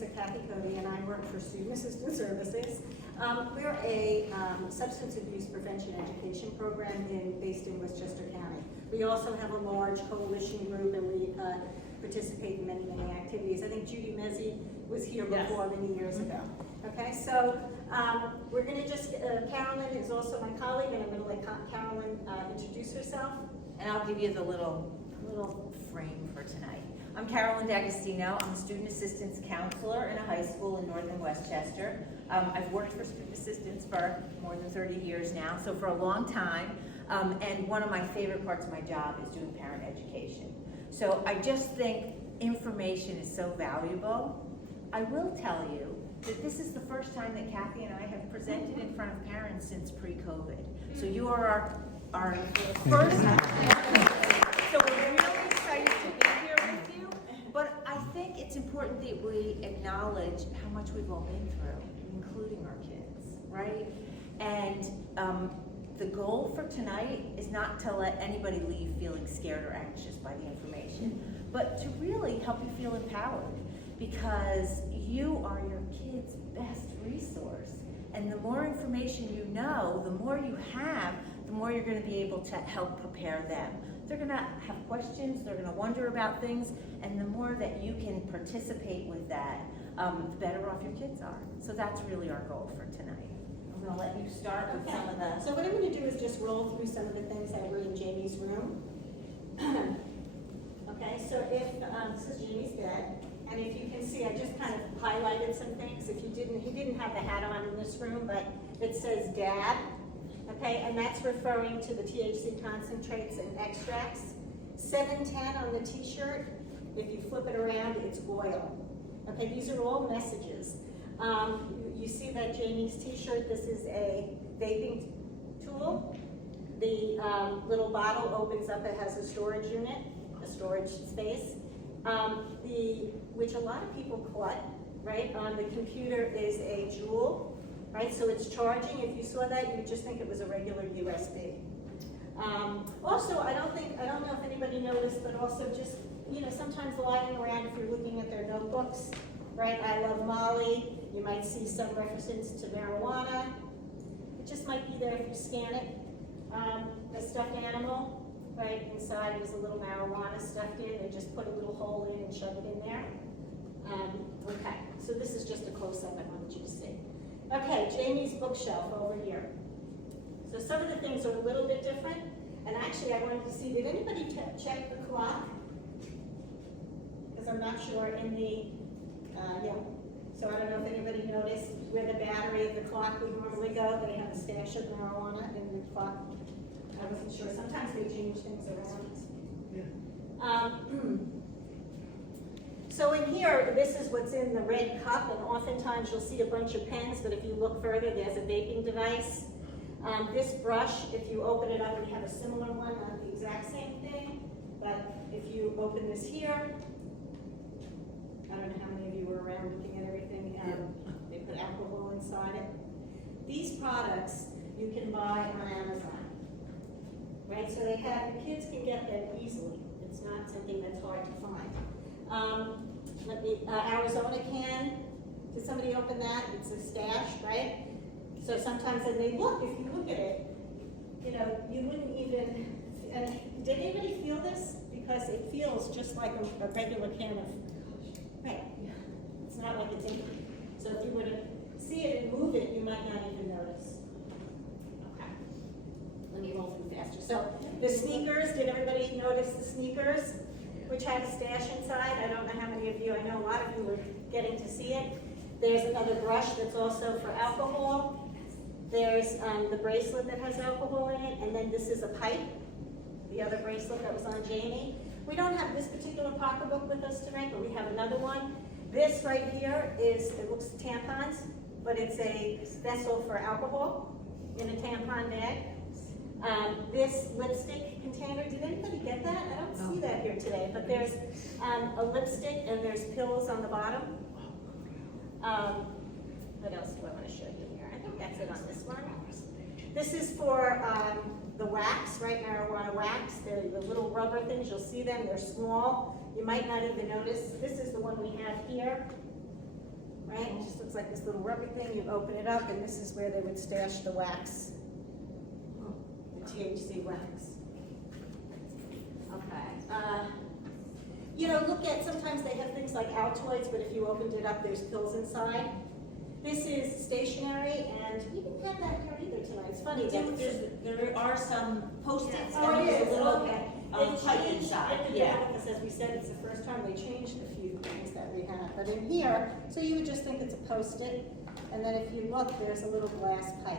is Kathy Cody, and I work for Student Assistance Services. We're a substance abuse prevention education program based in Westchester County. We also have a large coalition group, and we participate in many, many activities. I think Judy Mezzi was here before many years ago. Okay, so we're going to just, Carolyn is also my colleague, and I'm going to let Carolyn introduce herself. And I'll give you the little frame for tonight. I'm Carolyn D'Agostino. I'm a student assistance counselor in a high school in northern Westchester. I've worked for student assistance for more than 30 years now, so for a long time. And one of my favorite parts of my job is doing parent education. So I just think information is so valuable. I will tell you that this is the first time that Kathy and I have presented in front of parents since pre-COVID. So you are our first. So we're really excited to be here with you. But I think it's important that we acknowledge how much we've all been through, including our kids, right? And the goal for tonight is not to let anybody leave feeling scared or anxious by the information, but to really help you feel empowered, because you are your kid's best resource. And the more information you know, the more you have, the more you're going to be able to help prepare them. They're going to have questions, they're going to wonder about things, and the more that you can participate with that, the better off your kids are. So that's really our goal for tonight. I'm going to let you start with some of the... So what I'm going to do is just roll through some of the things that were in Jamie's room. Okay, so if, this is Jamie's bed, and if you can see, I just kind of highlighted some things. If you didn't, he didn't have the hat on in this room, but it says Dad. Okay, and that's referring to the THC concentrates and extracts. 710 on the t-shirt. If you flip it around, it's oil. Okay, these are all messages. You see that Jamie's t-shirt, this is a vaping tool. The little bottle opens up, it has a storage unit, a storage space. Which a lot of people glut, right? On the computer is a Joule, right? So it's charging. If you saw that, you would just think it was a regular USB. Also, I don't know if anybody noticed, but also just, sometimes lying around, if you're looking at their notebooks, right? I love Molly. You might see some references to marijuana. It just might be there if you scan it. A stuffed animal, right? Inside is a little marijuana stuffed in. They just put a little hole in and shove it in there. Okay, so this is just a close-up I wanted you to see. Okay, Jamie's bookshelf over here. So some of the things are a little bit different. And actually, I wanted to see, did anybody check the clock? Because I'm not sure in the, yeah. So I don't know if anybody noticed where the battery of the clock would normally go. They have a stash of marijuana in the clock. I wasn't sure. Sometimes they change things around. Yeah. So in here, this is what's in the red cup, and oftentimes you'll see a bunch of pens, but if you look further, there's a vaping device. This brush, if you open it up, we have a similar one, not the exact same thing, but if you open this here, I don't know how many of you were around looking at everything, they put alcohol inside it. These products you can buy on Amazon, right? So they have, the kids can get them easily. It's not something that's hard to find. Arizona can. Did somebody open that? It's a stash, right? So sometimes when they look, if you look at it, you wouldn't even, and did anybody feel this? Because it feels just like a regular can of, right? It's not like it's in. So if you were to see it and move it, you might not even notice. Okay. Let me roll through faster. So the sneakers, did everybody notice the sneakers? Which had a stash inside. I don't know how many of you, I know a lot of you were getting to see it. There's another brush that's also for alcohol. There's the bracelet that has alcohol in it, and then this is a pipe, the other bracelet that was on Jamie. We don't have this particular pocketbook with us tonight, but we have another one. This right here is, it looks tampons, but it's a vessel for alcohol in a tampon bag. This lipstick container, did anybody get that? I don't see that here today, but there's a lipstick and there's pills on the bottom. What else do I want to show you here? I think that's it on this one. This is for the wax, right? Marijuana wax. They're the little rubber things. You'll see them. They're small. You might not even notice. This is the one we have here. right? It just looks like this little rubber thing, you open it up, and this is where they would stash the wax, the THC wax. Okay. You know, look at, sometimes they have things like Altoids, but if you opened it up, there's pills inside. This is stationary, and we didn't have that here either tonight. It's funny. There are some Post-its Oh, and it there's is, a little okay. pipe They changed inside, it, yeah. because as we said, it's the first time they changed a few things that we had. But in here, so you would just think it's a Post-it, and then if you look, there's a little glass pipe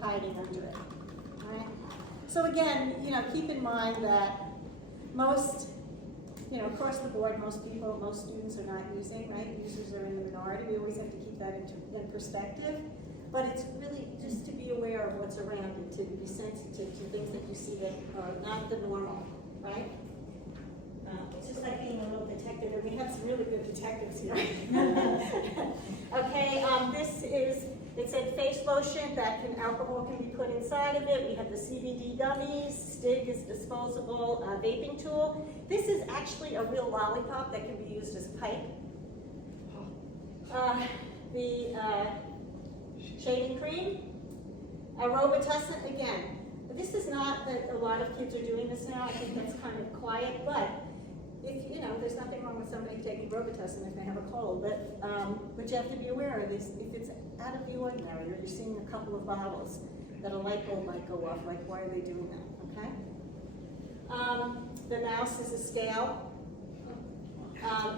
hiding under it, all right? So again, you know, keep in mind that most, you know, across the board, most students are not using, right? Users are in the minority. We always have to keep that in perspective. But it's really just to be aware of what's around and to be sensitive to things that you see that are not the normal, right? It's just like being a little detective, and we have some really good detectives here. Okay, this is, it said face lotion alcohol can be put inside of it. We have the CBD gummies. Stig is disposable vaping tool. This is actually a real lollipop that can be used as pipe. The shaving cream, Robitussin, again, this is not that a lot of kids are doing this now. I think that's kind of quiet, but if, you know, there's nothing wrong with somebody taking Robitussin if they have a cold, but what you have to be aware of is if it's out of the ordinary or you're seeing a couple of bottles, that a light bulb might go off, like why are they doing that, okay? The mouse is a scale.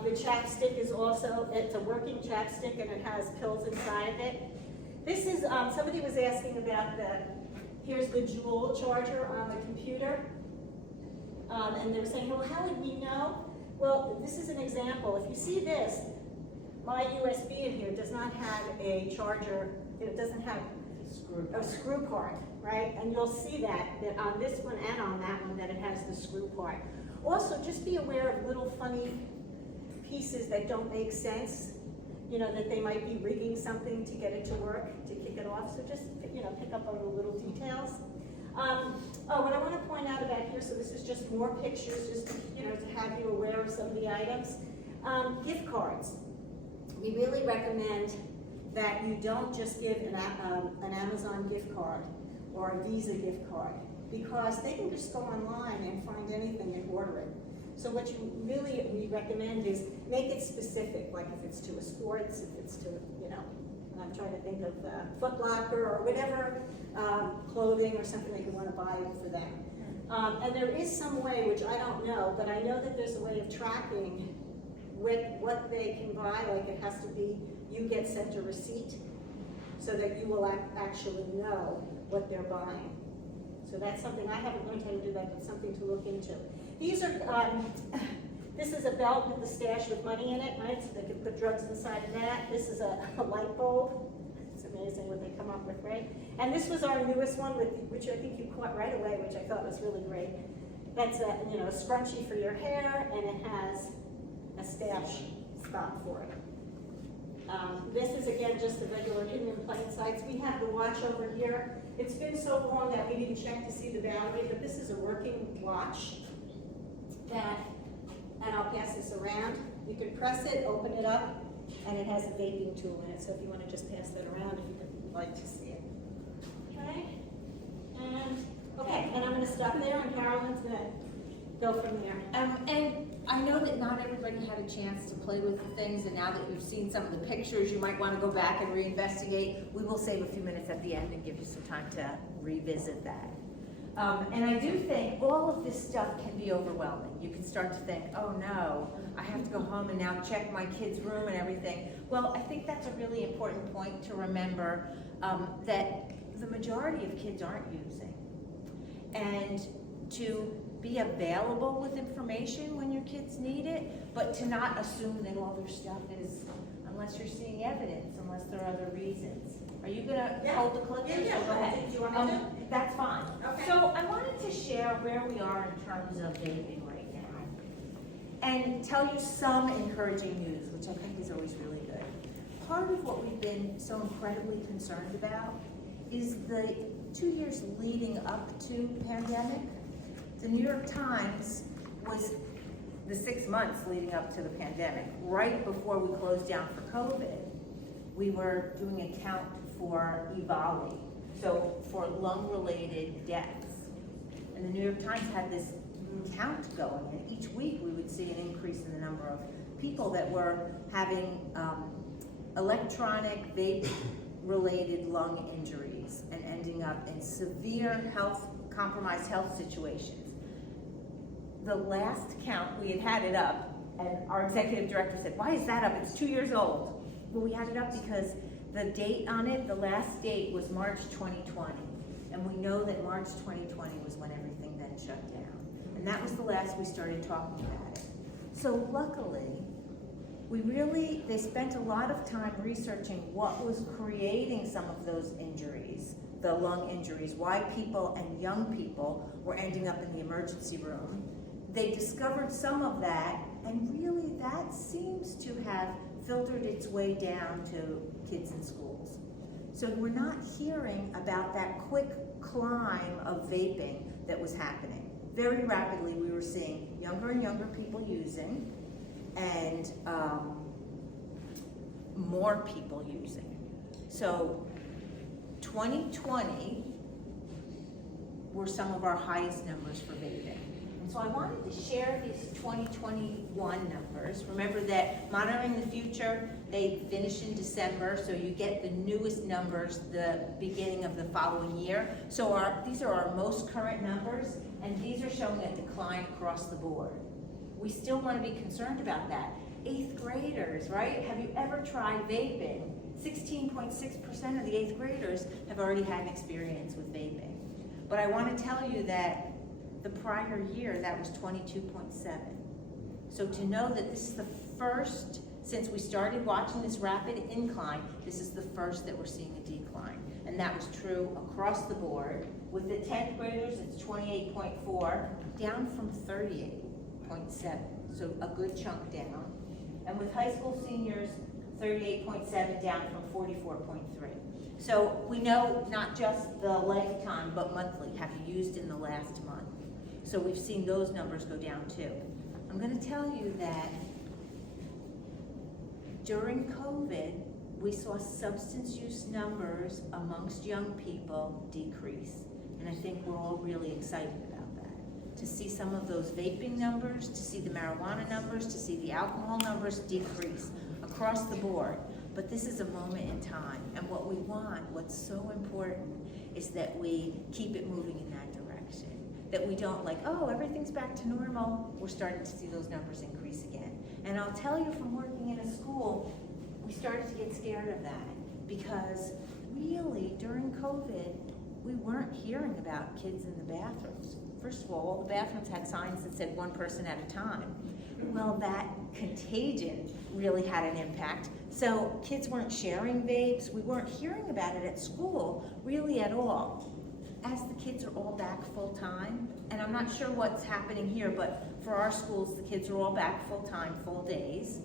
The chapstick is also, it's a working chapstick and it has pills inside of it. This is, somebody was asking about here's the Juul charger on the computer. And they were saying, well, how would we know? Well, this is an example. If you see this, my USB in here does not have a charger. It doesn't have a screw part, right? And you'll see that on this one and on that one that it has the screw part. Also, just be aware of little funny pieces that don't make sense. You know, that they might be rigging something to get it to work, to kick it off. So just, you know, pick up on the little details. What I want to point out about here, so this is just more pictures, just, you know, to have you aware of some of the items. Gift cards. We really recommend that you don't just give an Amazon gift card or a Visa gift card, because they can just go online and find anything and order it. So what we recommend is make it specific, like if it's to a sports, if it's to, you know, I'm trying to think of Foot Locker or whatever, clothing or something that you want to buy for them. And there is some way, which I don't know, but I know that there's a way of tracking what they can buy. Like it has to be, you get sent a receipt so that you will actually know what they're buying. So that's something, I haven't learned how to do that, but something to look into. These are, this is a belt with the stash with money in it, right? So they can put drugs inside of that. This is a light bulb. It's amazing what they come up with, right? And this was our newest one, which I think you caught right away, which I thought was really great. That's a, you know, a scrunchie for your hair, and it has a stash spot for it. This is, again, just a regular hidden in plain sights. We have the watch over here. It's been so long that we didn't check to see the battery, but this is a working watch that, and I'll pass this around. You can press it, open it up, and it has a vaping tool in it. So if you want to just pass that around, if you'd like to see it. Okay? And I'm going to stop there, and Carolyn's going to go from there. And I know that not everybody had a chance to play with the things, and now that you've seen some of the pictures, you might want to go back and reinvestigate. We will save a few minutes at the end and give you some time to revisit that. And I do think all of this stuff can be overwhelming. You can start to think, oh no, I have to go home and now check my kid's room and everything. Well, I think that's a really important point to remember, that the majority of kids aren't using. And to be available with information when your kids need it, but to not assume that all their stuff is, unless you're seeing evidence, unless there are other reasons. Are you gonna hold the clip? Yeah. Go ahead. Do you want me to? That's fine. Okay. So I wanted to share where we are in terms of vaping right now, and tell you some encouraging news, which I think is always really good. Part of what we've been so incredibly concerned about is the 2 years leading up to the pandemic. The New York Times was the 6 months leading up to the pandemic, right before we closed down for COVID, we were doing a count for EVALI, so for lung-related deaths. And the New York Times had this count going, and each week we would see an increase in the number of people that were having electronic vape-related lung injuries and ending up in severe compromised health situations. The last count, we had it up, and our executive director said, "Why is that up? It's 2 years old." Well, we had it up because the date on it, the last date was March 2020. And we know that March 2020 was when everything then shut down. And that was the last we started talking about it. So luckily, they spent a lot of time researching what was creating some of those injuries, the lung injuries, why people and young people were ending up in the emergency room. They discovered some of that, and really that seems to have filtered its way down to kids in schools. So we're not hearing about that quick climb of vaping that was happening. Very rapidly we were seeing younger and younger people using, and more people using. So 2020 were some of our highest numbers for vaping. So I wanted to share these 2021 numbers. Remember that Monitoring the Future, they finish in December, so you get the newest numbers the beginning of the following year. So these are our most current numbers, and these are showing a decline across the board. We still want to be concerned about that. 8th graders, right? Have you ever tried vaping? 16.6% of the 8th graders have already had an experience with vaping. But I want to tell you that the prior year, that was 22.7. So to know that this is the first, since we started watching this rapid incline, this is the first that we're seeing a decline. And that was true across the board. With the 10th graders, it's 28.4, down from 38.7. So a good chunk down. And with high school seniors, 38.7, down from 44.3. So we know not just the lifetime, but monthly. Have you used in the last month? So we've seen those numbers go down too. I'm going to tell you that during COVID, we saw substance use numbers amongst young people decrease. And I think we're all really excited about that. To see some of those vaping numbers, to see the marijuana numbers, to see the alcohol numbers decrease across the board. But this is a moment in time. And what we want, what's so important, is that we keep it moving in that direction. That we don't everything's back to normal. We're starting to see those numbers increase again. And I'll tell you from working in a school, we started to get scared of that because really during COVID, we weren't hearing about kids in the bathrooms. First of all the bathrooms had signs that said 1 person at a time. Well, that contagion really had an impact. So kids weren't sharing vapes. We weren't hearing about it at school really at all. As the kids are all back full-time, and I'm not sure what's happening here, but for our schools, the kids are all back full-time, full days.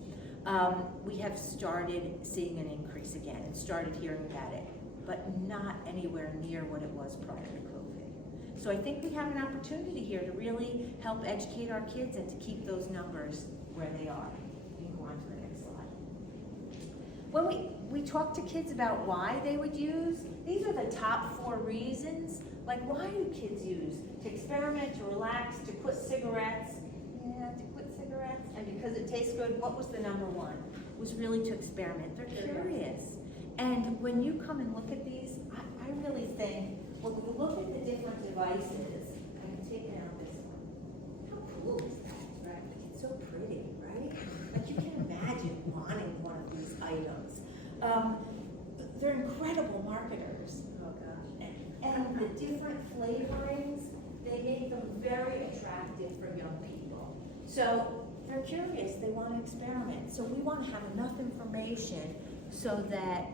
We have started seeing an increase again and started hearing about it, but not anywhere near what it was prior to COVID. So I think we have an opportunity here to really help educate our kids and to keep those numbers where they are. You can go on to the next slide. When we talk to kids about why they would use, these are the top 4 reasons. Like, why do kids use? To experiment, to relax, to quit cigarettes. Yeah, to quit cigarettes. And because it tastes good, what was the number 1? It was really to experiment. They're curious. And when you come and look at these, I really think, when we look at the different devices, I'm taking out this one. How cool is that, right? It's so pretty, right? Like, you can imagine wanting one of these items. They're incredible marketers. Oh gosh. And the different flavorings, they make them very attractive for young people. So they're curious, they want to experiment. So we want to have enough information so that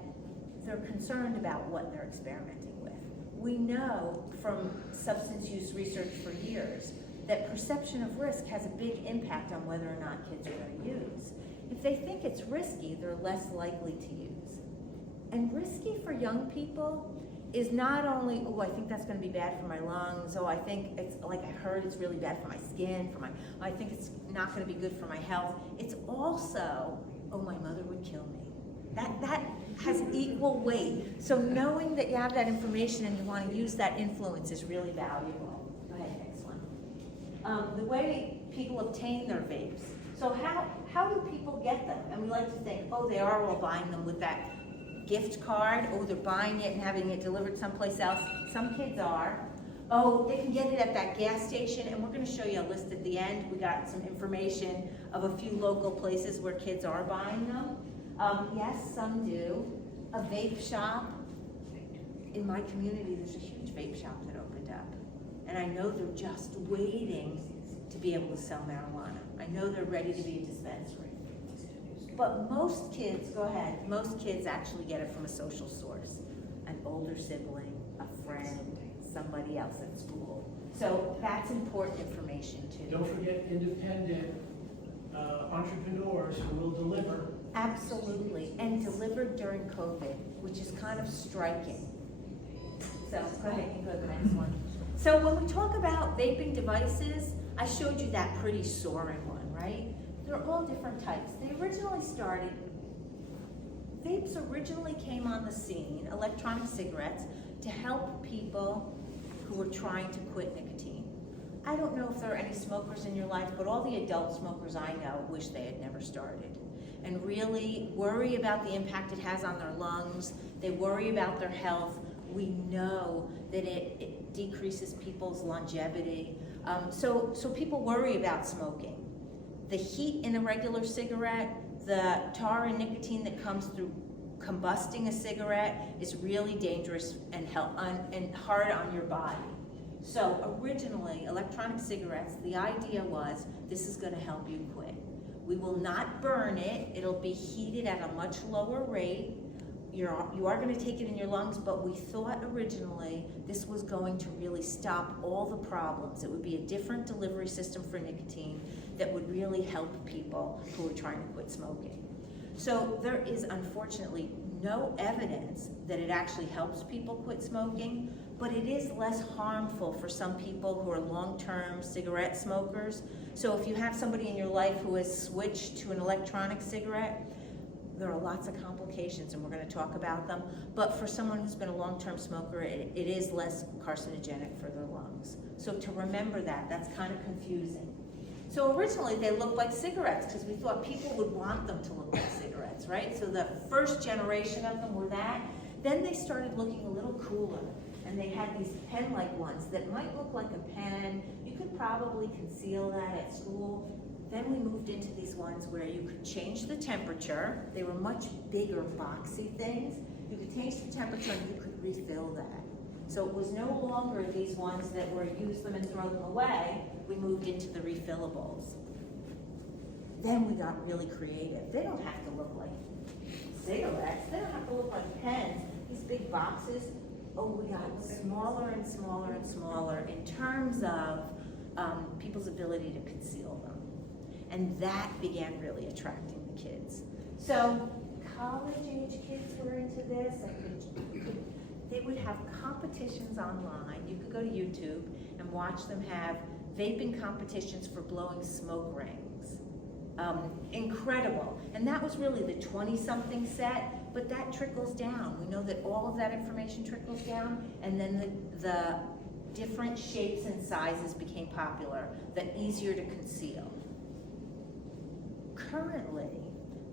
they're concerned about what they're experimenting with. We know from substance use research for years that perception of risk has a big impact on whether or not kids are going to use. If they think it's risky, they're less likely to use. And risky for young people is not only, oh, I think that's gonna be bad for my lungs, oh, I think it's, like I heard it's really bad for my skin, I think it's not gonna be good for my health. It's also, oh, my mother would kill me. That has equal weight. So knowing that you have that information and you wanna use that influence is really valuable. Go ahead, next one. The way people obtain their vapes. So how do people get them? And we like to think, oh, they are all buying them with that gift card, oh, they're buying it and having it delivered someplace else. Some kids are. Oh, they can get it at that gas station, and we're gonna show you a list at the end. We got some information of a few local places where kids are buying them. Yes, some do. A vape shop. In my community, there's a huge vape shop that opened up. And I know they're just waiting to be able to sell marijuana. I know they're ready to be a dispensary. But most kids, go ahead, most kids actually get it from a social source. An older sibling, a friend, somebody else at school. So that's important information too. Don't forget independent entrepreneurs who will deliver. Absolutely, and delivered during COVID, which is kind of striking. So go ahead, you can go to the next one. So when we talk about vaping devices, I showed you that pretty soaring one, right? They're all different types. Vapes originally came on the scene, electronic cigarettes, to help people who were trying to quit nicotine. I don't know if there are any smokers in your life, but all the adult smokers I know wish they had never started and really worry about the impact it has on their lungs. They worry about their health. We know that it decreases people's longevity. So people worry about smoking. The heat in a regular cigarette, the tar and nicotine that comes through combusting a cigarette is really dangerous and hard on your body. So originally, electronic cigarettes, the idea was this is going to help you quit. We will not burn it. It'll be heated at a much lower rate. You are going to take it in your lungs, but we thought originally this was going to really stop all the problems. It would be a different delivery system for nicotine that would really help people who are trying to quit smoking. So there is unfortunately no evidence that it actually helps people quit smoking, but it is less harmful for some people who are long-term cigarette smokers. So if you have somebody in your life who has switched to an electronic cigarette, there are lots of complications, and we're going to talk about them. But for someone who's been a long-term smoker, it is less carcinogenic for their lungs. So to remember that, that's kind of confusing. So originally they looked like cigarettes because we thought people would want them to look like cigarettes, right? So the first generation of them were that. Then they started looking a little cooler, and they had these pen-like ones that might look like a pen. You could probably conceal that at school. Then we moved into these ones where you could change the temperature. They were much bigger, boxy things. You could change the temperature and you could refill that. So it was no longer these ones that were use them and throw them away. We moved into the refillables. Then we got really creative. They don't have to look like cigarettes. They don't have to look like pens. These big boxes, oh, we got smaller and smaller and smaller in terms of people's ability to conceal them. And that began really attracting the kids. So college-age kids were into this. They would have competitions online. You could go to YouTube and watch them have vaping competitions for blowing smoke rings. Incredible. And that was really the 20-something set, but that trickles down. We know that all of that information trickles down, and then the different shapes and sizes became popular, the easier to conceal. Currently,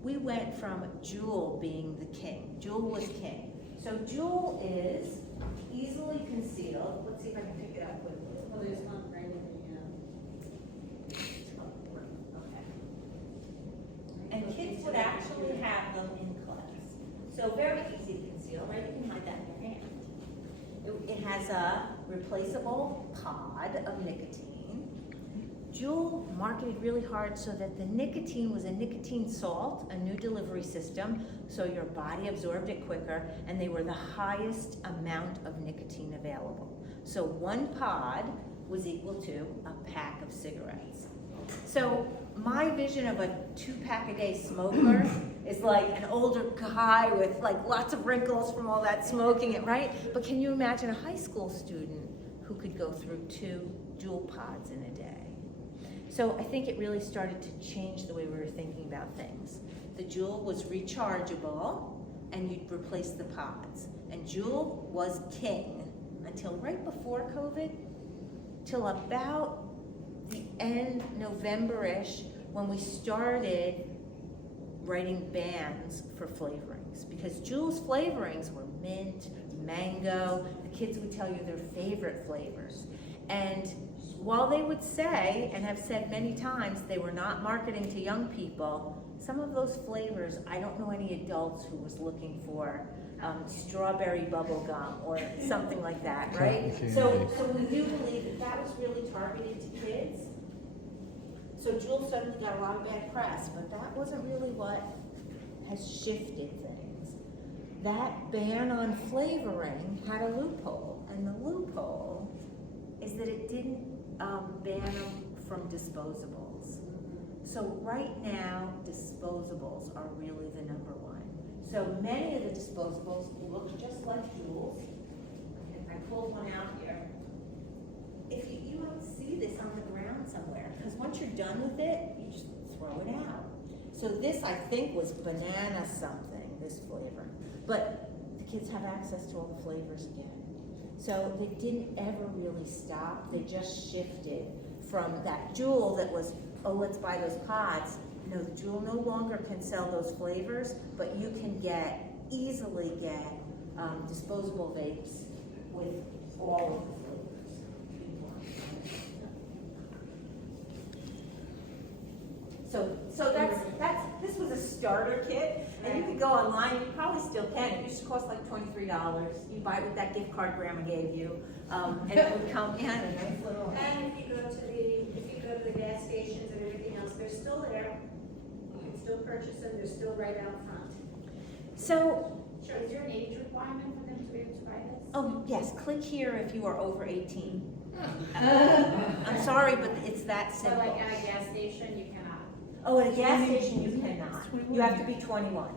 we went from Juul being the king. Juul was king. So Juul is easily concealed. Let's see if I can pick it up quickly. Well, there's one right in Okay. And kids would actually have them in class. So very easy to conceal, right? You can hide that in your hand. It has a replaceable pod of nicotine. Juul marketed really hard so that the nicotine was a nicotine salt, a new delivery system, so your body absorbed it quicker, and they were the highest amount of nicotine available. So one pod was equal to a pack of cigarettes. So my vision of a 2-pack-a-day smoker is like an older guy with like lots of wrinkles from all that smoking it, right? But can you imagine a high school student who could go through 2 Juul pods in a day? So I think it really started to change the way we were thinking about things. The Juul was rechargeable, and you'd replace the pods. And Juul was king until right before COVID, till about the end November-ish, when we started writing bans for flavorings. Because Juul's flavorings were mint, mango, the kids would tell you their favorite flavors. And while they would say, and have said many times, they were not marketing to young people, some of those flavors, I don't know any adults who was looking for strawberry bubble gum or something like that, right? So we do believe that that was really targeted to kids. So Juul suddenly got a lot of bad press, but that wasn't really what has shifted things. That ban on flavoring had a loophole, and the loophole is that it didn't ban them from disposables. So right now, disposables are really the number one. So many of the disposables look just like Juul's. I pulled one out here. If you might see this on the ground somewhere, because once you're done with it, you just throw it out. So this, I think, was banana something, this flavor. But the kids have access to all the flavors again. So they didn't ever really stop. They just shifted from that Juul that was, oh, let's buy those pods. No, the Juul no longer can sell those flavors, but you can easily get disposable vapes with all of the flavors. So this was a starter kit, and you could go online, and you probably still can. It used to cost like $23. You buy it with that gift card Grandma gave you, and it would come in a nice little. And if you go to the gas stations and everything else, they're still there. You can still purchase them. They're still right out front. So. Sure, is there an age requirement for them to be able to buy this? Oh yes, click here if you are over 18. I'm sorry, but it's that So simple. like at a gas station, you cannot? Oh, at a gas station you cannot. You have to be 21.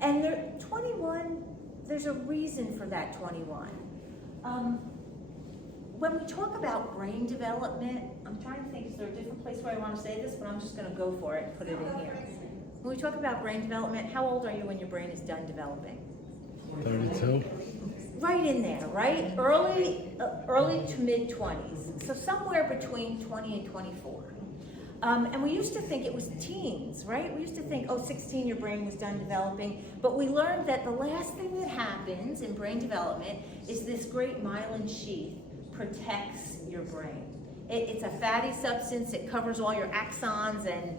And 21, there's a reason for that 21. When we talk about brain development, I'm trying to think, is there a different place where I want to say this, but I'm just going to go for it and put it in here. When we talk about brain development, how old are you when your brain is done developing? 32. Right in there, right? Early to mid 20s. So somewhere between 20 and 24. And we used to think it was teens, right? We used to think, 16, your brain was done developing. But we learned that the last thing that happens in brain development is this great myelin sheath protects your brain. It's a fatty substance. It covers all your axons and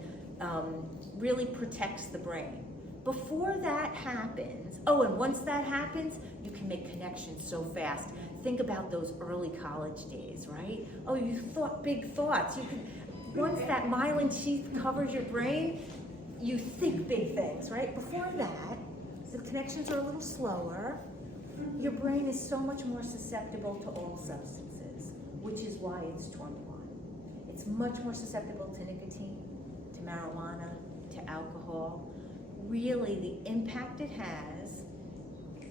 really protects the brain. Before that happens, and once that happens, you can make connections so fast. Think about those early college days, right? You thought big thoughts. Once that myelin sheath covers your brain, you think big things, right? Before that, the connections are a little slower. Your brain is so much more susceptible to all substances, which is why it's 21. It's much more susceptible to nicotine, to marijuana, to alcohol. Really, the impact it has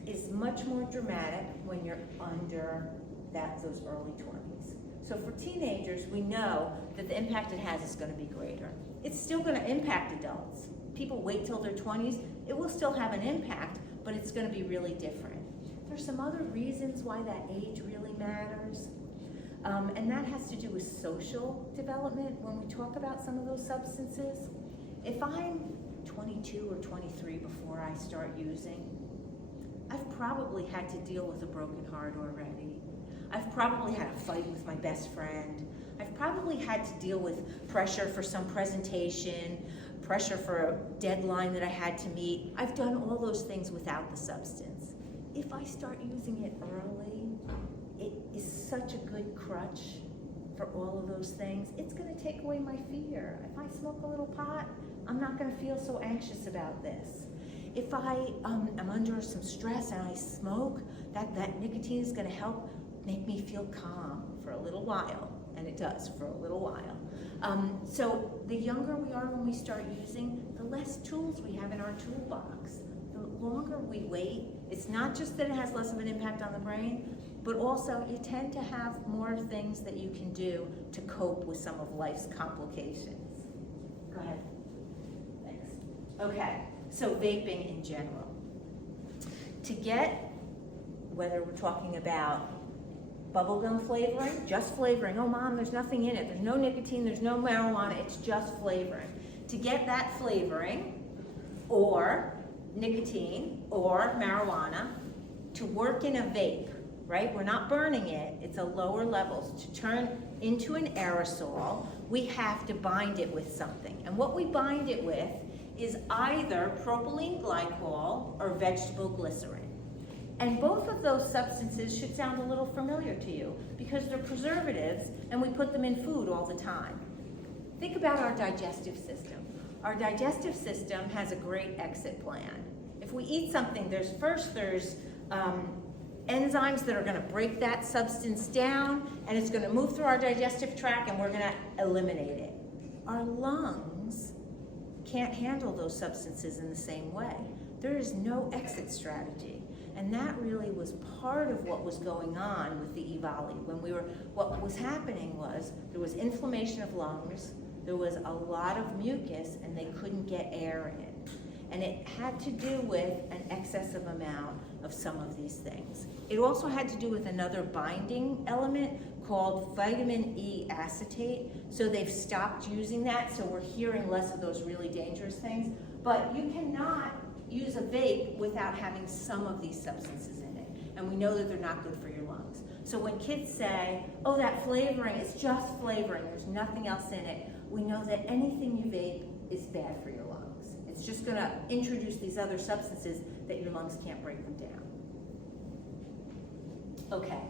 is much more dramatic when you're under those early 20s. So for teenagers, we know that the impact it has is going to be greater. It's still going to impact adults. People wait till their 20s, it will still have an impact, but it's going to be really different. There's some other reasons why that age really matters, and that has to do with social development. When we talk about some of those substances, if I'm 22 or 23 before I start using, I've probably had to deal with a broken heart already. I've probably had a fight with my best friend. I've probably had to deal with pressure for some presentation, pressure for a deadline that I had to meet. I've done all those things without the substance. If I start using it early, it is such a good crutch for all of those things. It's going to take away my fear. If I smoke a little pot, I'm not going to feel so anxious about this. If I am under some stress and I smoke, that nicotine is going to help make me feel calm for a little while. and it does for a little while. So the younger we are when we start using, the less tools we have in our toolbox. The longer we wait, it's not just that it has less of an impact on the brain, but also you tend to have more things that you can do to cope with some of life's complications. Go ahead. Thanks. Okay, so vaping in general. To get, whether we're talking about bubblegum flavoring, just flavoring, oh mom, there's nothing in it, there's no nicotine, there's no marijuana, it's just flavoring. To get that flavoring, or nicotine, or marijuana, to work in a vape, right? We're not burning it, it's a lower level. To turn into an aerosol, we have to bind it with something. And what we bind it with is either propylene glycol or vegetable glycerin. And both of those substances should sound a little familiar to you because they're preservatives and we put them in food all the time. Think about our digestive system. Our digestive system has a great exit plan. If we eat something, there's enzymes that are going to break that substance down, and it's going to move through our digestive tract, and we're going to eliminate it. Our lungs can't handle those substances in the same way. There is no exit strategy. And that really was part of what was going on with the EVALI. What was happening was there was inflammation of lungs, there was a lot of mucus, and they couldn't get air in. And it had to do with an excessive amount of some of these things. It also had to do with another binding element called vitamin E acetate. So they've stopped using that, so we're hearing less of those really dangerous things. But you cannot use a vape without having some of these substances in it. And we know that they're not good for your lungs. So when kids say, oh, that flavoring, it's just flavoring, there's nothing else in it, we know that anything you vape is bad for your lungs. It's just gonna introduce these other substances that your lungs can't break them down. Okay,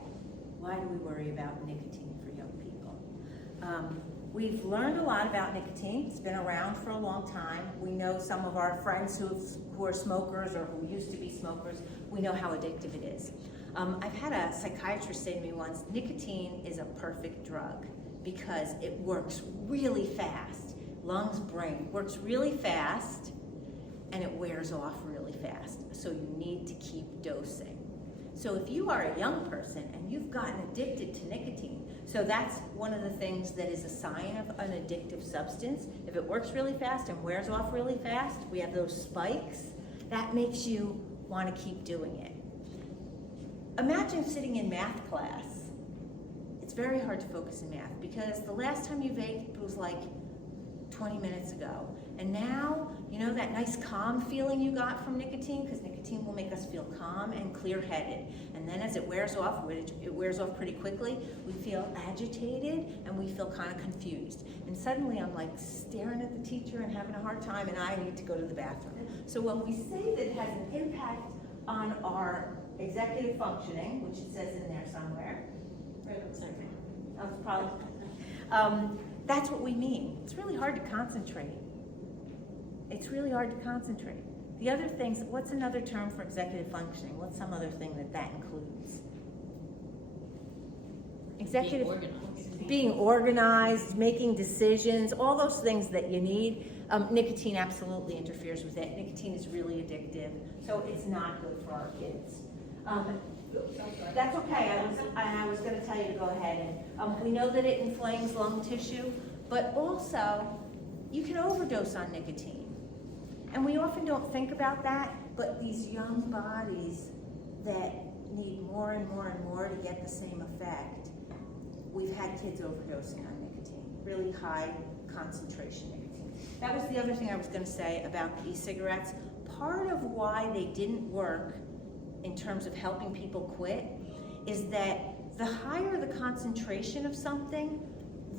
why do we worry about nicotine for young people? We've learned a lot about nicotine. It's been around for a long time. We know some of our friends who are smokers or who used to be smokers. We know how addictive it is. I've had a psychiatrist say to me once, nicotine is a perfect drug because it works really fast. Lungs, brain, works really fast and it wears off really fast. So you need to keep dosing. So if you are a young person and you've gotten addicted to nicotine, so that's one of the things that is a sign of an addictive substance. If it works really fast and wears off really fast, we have those spikes, that makes you want to keep doing it. Imagine sitting in math class. It's very hard to focus in math because the last time you vaped was like 20 minutes ago. And now, you know that nice calm feeling you got from nicotine? Because nicotine will make us feel calm and clear-headed. And then as it wears off, it wears off pretty quickly, we feel agitated and we feel kind of confused. And suddenly I'm like staring at the teacher and having a hard time and I need to go to the bathroom. So when we say that it has an impact on our executive functioning, which it says in there somewhere, right upside down. That's probably, that's what we mean. It's really hard to concentrate. It's really hard to concentrate. The other things, what's another term for executive functioning? What's some other thing that includes? Being organized, making decisions, all those things that you need. Nicotine absolutely interferes with it. Nicotine is really addictive, so it's not good for our kids. That's okay, I was going to tell you to go ahead. And we know that it inflames lung tissue, but also you can overdose on nicotine. And we often don't think about that, but these young bodies that need more and more and more to get the same effect, we've had kids overdosing on nicotine, really high concentration nicotine. That was the other thing I was going to say about the e-cigarettes. Part of why they didn't work in terms of helping people quit is that the higher the concentration of something,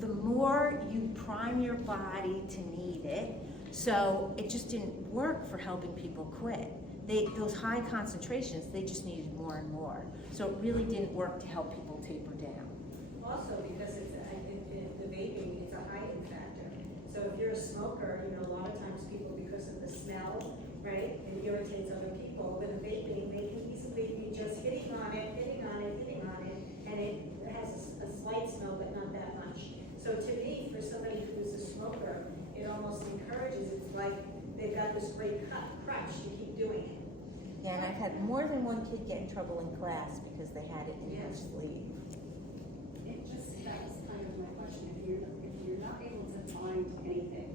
the more you prime your body to need it. So it just didn't work for helping people quit. Those high concentrations, they just needed more and more. So it really didn't work to help people taper down. Also, because the vaping, it's a heightened factor. So if you're a smoker, you know, a lot of times people, because of the smell, right, it irritates other people. With a vaping, they can easily be just hitting on it, and it has a slight smell, but not that much. got this great crutch to keep doing it. Yeah, and I've had more than one kid get in trouble in class because they had it in their Yes. sleeve. It just, that's kind of my question, if you're not able to find anything,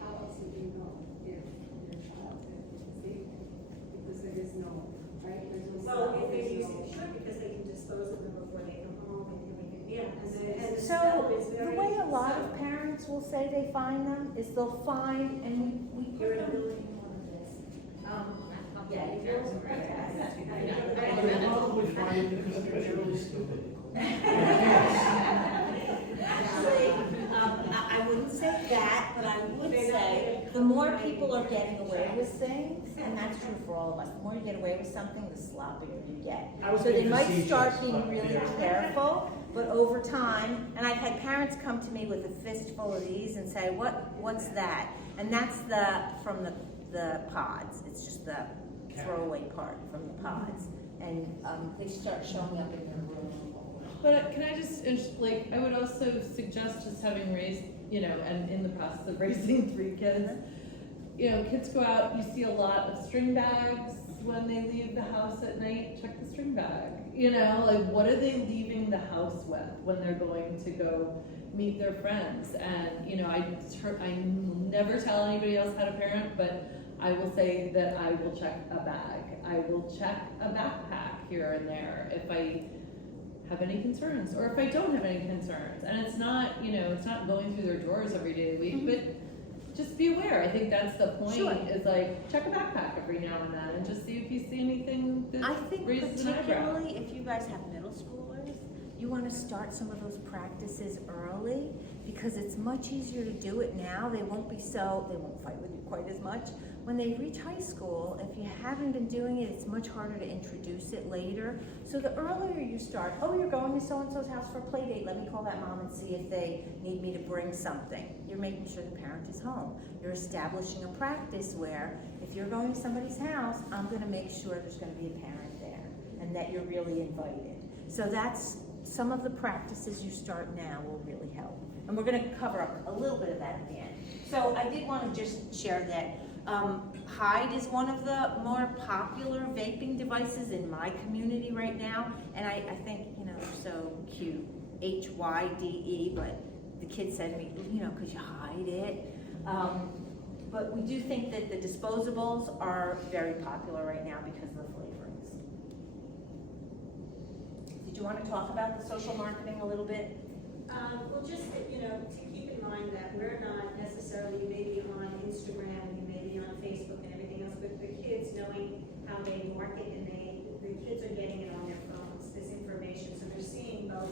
how else would you know if your child is safe? Because there is no, right, there's no. Well, if smell, they're there's using, no- sure, because they can dispose of them before they come home and everything, yeah, and the So, smell is the very. way a lot so- of parents will say they find them is they'll find, and we You're put in a them. building. Yeah, But they probably find it because they're really stupid. Actually, I wouldn't say that, but I would say the more people are getting away with things, and that's true for all of us, the more you get away with something, the sloppier you get. I was So they being might facetious, start being but really yeah. careful, but over time, and I've had parents come to me with a fistful of these and say, what's that? And that's from the pods, it's just the throwaway part from the pods. And they start showing up in their room. But can I just, I would also suggest just having raised, and in the process of raising 3 kids, kids go out, you see a lot of string bags when they leave the house at night, check the string bag. What are they leaving the house with when they're going to go meet their friends? And, I never tell anybody else how to parent, but I will say that I will check a bag. I will check a backpack here and there if I have any concerns, or if I don't have any concerns. And it's not, it's not going through their drawers every day of the week, but just be aware. I think that's the point, Sure. is check a backpack every now and then and just see if you see anything that I think raises an eyebrow. particularly if you guys have middle schoolers, you want to start some of those practices early, because it's much easier to do it now. They won't fight with you quite as much. When they reach high school, if you haven't been doing it, it's much harder to introduce it later. So the earlier you start, you're going to so-and-so's house for a play date, let me call that mom and see if they need me to bring something. You're making sure the parent is home. You're establishing a practice where if you're going to somebody's house, I'm gonna make sure there's gonna be a parent there and that you're really invited. So that's some of the practices you start now will really help. And we're gonna cover up a little bit of that at the end. So I did wanna just share that Hyde is one of the more popular vaping devices in my community right now, and I think, they're so cute, HYDE, but the kid said to me, could you hide it? But we do think that the disposables are very popular right now because of the flavorings. Did you want to talk about the social marketing a little bit? Well, just, to keep in mind that we're not necessarily maybe on Instagram, you may be on Facebook and everything else, but the kids knowing how they market, and the kids are getting it on their phones, this information, so they're seeing both,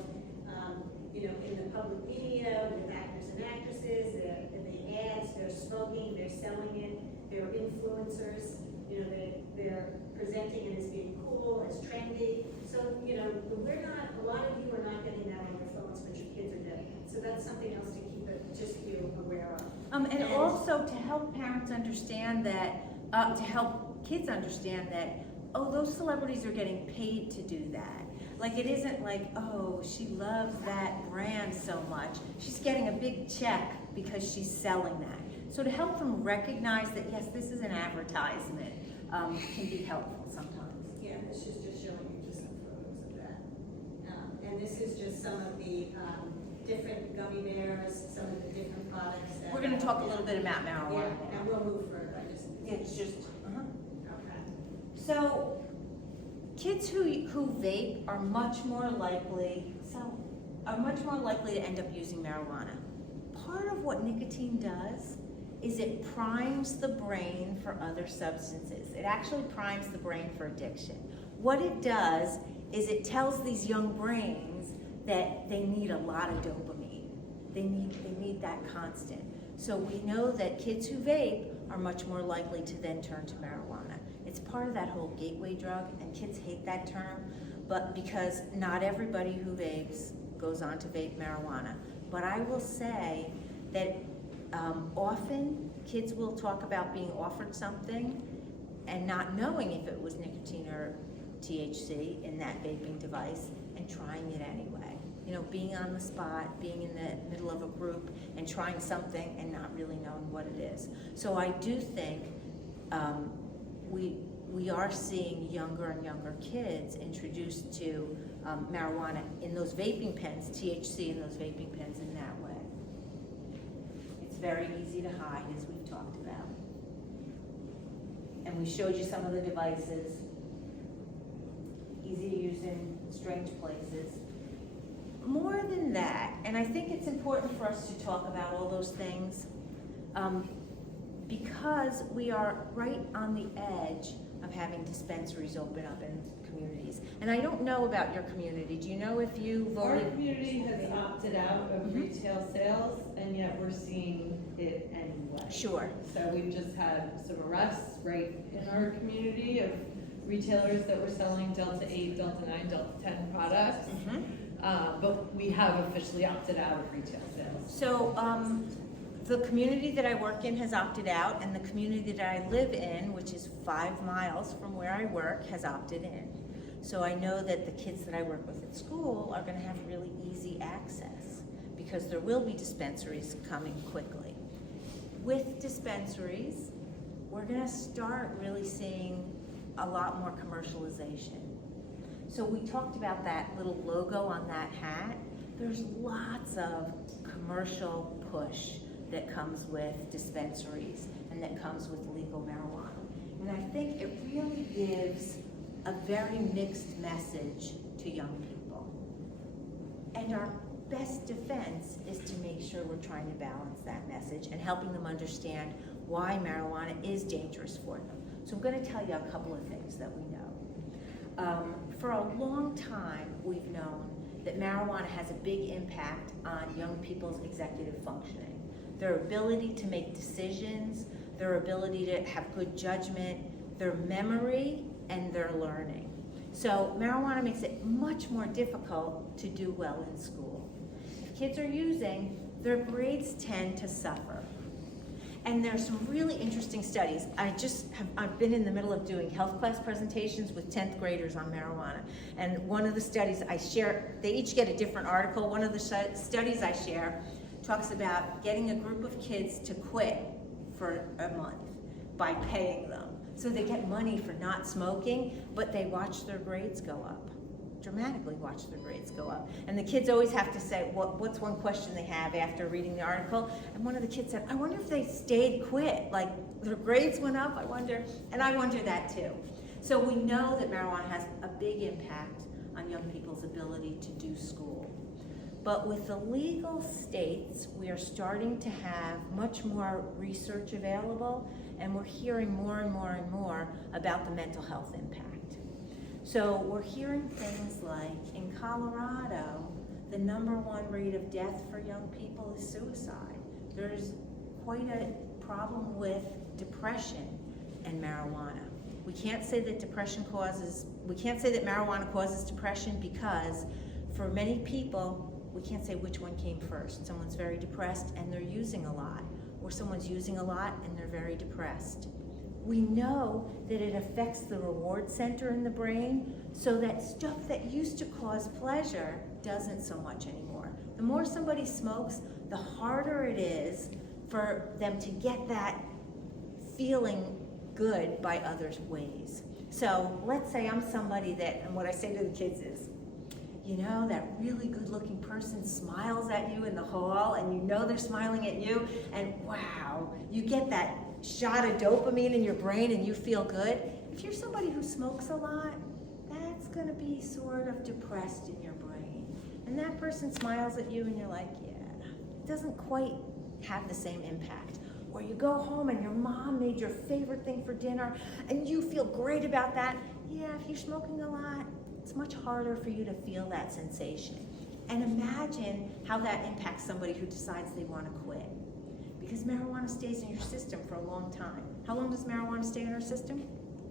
in the public media, with actors and actresses, the ads, they're smoking, they're selling it, they're influencers, they're presenting it as being cool, as trendy, so, we're not, a lot of you are not getting that on your phones, but your kids are getting it, so that's something else to just be aware of. And also to help parents understand that, to help kids understand that, those celebrities are getting paid to do that. It isn't she loves that brand so much. She's getting a big check because she's selling that. So to help them recognize that, yes, this is an advertisement, can be helpful sometimes. Yeah, this is just showing you just some photos of that. And this is just some of the different gummy bears, some of the different products that. We're going to talk a little bit about marijuana Yeah, now. and we'll move further, It's just, Okay. So, kids who vape are much more likely to end up using marijuana. Part of what nicotine does is it primes the brain for other substances. It actually primes the brain for addiction. What it does is it tells these young brains that they need a lot of dopamine. They need that constant. So we know that kids who vape are much more likely to then turn to marijuana. It's part of that whole gateway drug, and kids hate that term, but because not everybody who vapes goes on to vape marijuana. But I will say that often kids will talk about being offered something and not knowing if it was nicotine or THC in that vaping device and trying it anyway. Being on the spot, being in the middle of a group and trying something and not really knowing what it is. So I do think we are seeing younger and younger kids introduced to marijuana in those vaping pens, THC in those vaping pens in that way. It's very easy to hide, as we've talked about. And we showed you some of the devices, easy to use in strange places. More than that, and I think it's important for us to talk about all those things, because we are right on the edge of having dispensaries open up in communities. And I don't know about your community. Do you know if you Our voted? community has opted out of retail sales, and yet we're seeing it anyway. Sure. So we've just had some arrests right in our community of retailers that were selling Delta 8, Delta 9, Delta 10 products. But we have officially opted out of retail sales. So, the community that I work in has opted out, and the community that I live in, which is 5 miles from where I work, has opted in. So I know that the kids that I work with at school are gonna have really easy access, because there will be dispensaries coming quickly. With dispensaries, we're gonna start really seeing a lot more commercialization. So we talked about that little logo on that hat. There's lots of commercial push that comes with dispensaries and that comes with legal marijuana. And I think it really gives a very mixed message to young people. And our best defense is to make sure we're trying to balance that message and helping them understand why marijuana is dangerous for them. So I'm going to tell you a couple of things that we know. For a long time, we've known that marijuana has a big impact on young people's executive functioning. Their ability to make decisions, their ability to have good judgment, their memory, and their learning. So marijuana makes it much more difficult to do well in school. If kids are using, their grades tend to suffer. And there's some really interesting studies. I've been in the middle of doing health class presentations with 10th graders on marijuana. And one of the studies I share, they each get a different article. One of the studies I share talks about getting a group of kids to quit for a month by paying them. So they get money for not smoking, but they watch their grades go up. Dramatically watch their grades go up. And the kids always have to say, what's one question they have after reading the article? And one of the kids said, I wonder if they stayed quit, like their grades went up, I wonder. And I wonder that too. So we know that marijuana has a big impact on young people's ability to do school. But with the legal states, we are starting to have much more research available, and we're hearing more and more and more about the mental health impact. So we're hearing things like, in Colorado, the #1 rate of death for young people is suicide. There's quite a problem with depression and marijuana. We can't say that marijuana causes depression, because for many people, we can't say which one came first. Someone's very depressed and they're using a lot, or someone's using a lot and they're very depressed. We know that it affects the reward center in the brain, so that stuff that used to cause pleasure doesn't so much anymore. The more somebody smokes, the harder it is for them to get that feeling good by others' ways. So let's say I'm somebody that, and what I say to the kids is, you know, that really good-looking person smiles at you in the hall, and you know they're smiling at you, and wow, you get that shot of dopamine in your brain and you feel good. If you're somebody who smokes a lot, that's going to be sort of depressed in your brain. And that person smiles at you and you're like, yeah, it doesn't quite have the same impact. Or you go home and your mom made your favorite thing for dinner and you feel great about that. Yeah, if you're smoking a lot, it's much harder for you to feel that sensation. And imagine how that impacts somebody who decides they want to quit. Because marijuana stays in your system for a long time. How long does marijuana stay in our system?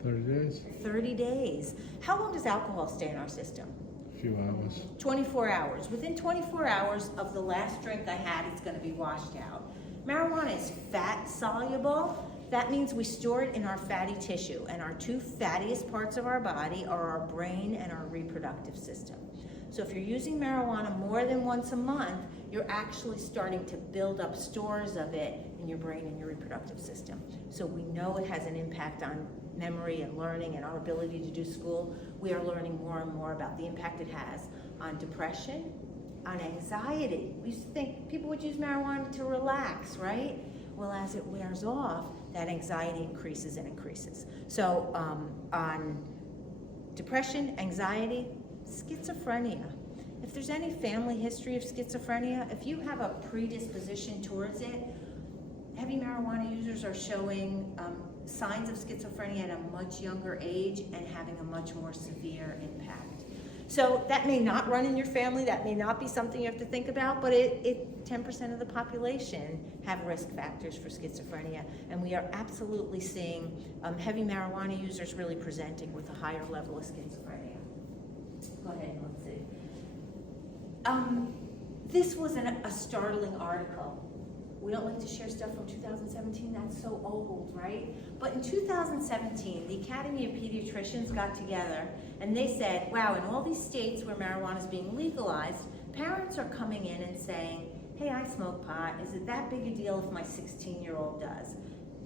30 days. 30 days. How long does alcohol stay in our system? A few hours. 24 hours. Within 24 hours of the last drink I had, it's going to be washed out. Marijuana is fat soluble. That means we store it in our fatty tissue, and our 2 fattiest parts of our body are our brain and our reproductive system. So if you're using marijuana more than once a month, you're actually starting to build up stores of it in your brain and your reproductive system. So we know it has an impact on memory and learning and our ability to do school. We are learning more and more about the impact it has on depression, on anxiety. We used to think people would use marijuana to relax, right? Well, as it wears off, that anxiety increases and increases. So on depression, anxiety, schizophrenia. If there's any family history of schizophrenia, if you have a predisposition towards it, heavy marijuana users are showing signs of schizophrenia at a much younger age and having a much more severe impact. So that may not run in your family, that may not be something you have to think about, but 10% of the population have risk factors for schizophrenia, and we are absolutely seeing heavy marijuana users really presenting with a higher level of schizophrenia. Go ahead, let's see. This was a startling article. We don't like to share stuff from 2017, that's so old, right? But in 2017, the Academy of Pediatricians got together and they said, wow, in all these states where marijuana is being legalized, parents are coming in and saying, hey, I smoke pot, is it that big a deal if my 16-year-old does?